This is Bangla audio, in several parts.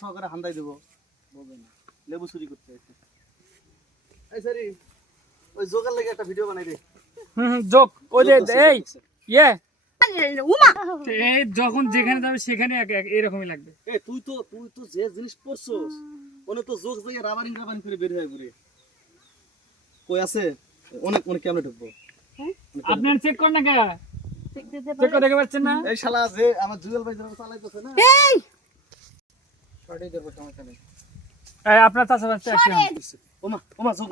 সহকারে হান্দাই দেবো লেবু চুরি করতে এই সরি ওই জোগার লাগে একটা ভিডিও বানাই দে যোগ ওই যে এই ইয়ে উমা এই যখন যেখানে যাবে সেখানে এরকমই লাগবে। এ তুই তো যে জিনিস পড়ছস ওনে তো যোগ যাই রাবারিং করে বের হয়ে ঘুরে কই আছে অনেক অনেক কেমনে ঢুকবো আপনার চেক কর না কে চেক করে দেখতে পাচ্ছেন না? এই শালা যে আমার জুয়েল ভাই যেভাবে চালাইতেছে না এই শর্টই দেব সমস্যা নেই এই আপনার চাচা বাচ্চা একই হবে। ওমা যোগ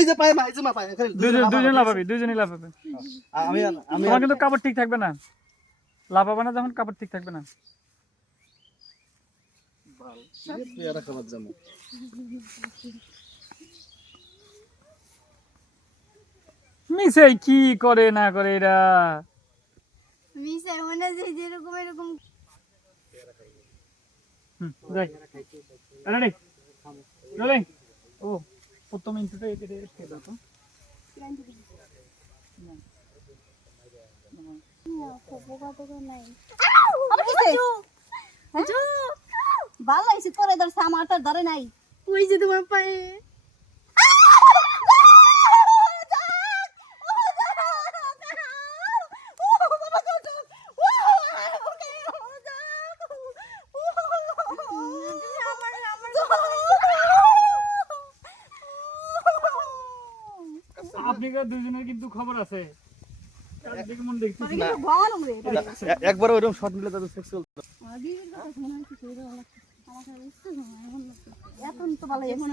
এই যে পায় মা এই যে মা পায় খালি দুজন লাফাবে দুজনই লাফাবে। আমি তোমার কিন্তু কাপড় ঠিক থাকবে না, লাফাবে না যখন কাপড় ঠিক থাকবে না। পেয়ারা খাবার জানো মিসে কি করে না করে এরা মিশে মনে যে যেরকম এরকম যাই রেডি রোলিং। ও প্রথম ইন্ট্রোটা এটা খেয়ে দাও তো। ভালো হয়েছে করে ধরছে আমার তো ধরে নাই ওই যে তোমার পায়ে আপনি দুজনের কিন্তু খবর আছে, দেখে মন দেখতেছি না। একবার ওইরকম শট নিলে তাদের সেক্সুয়াল এখন তো ভালো এখন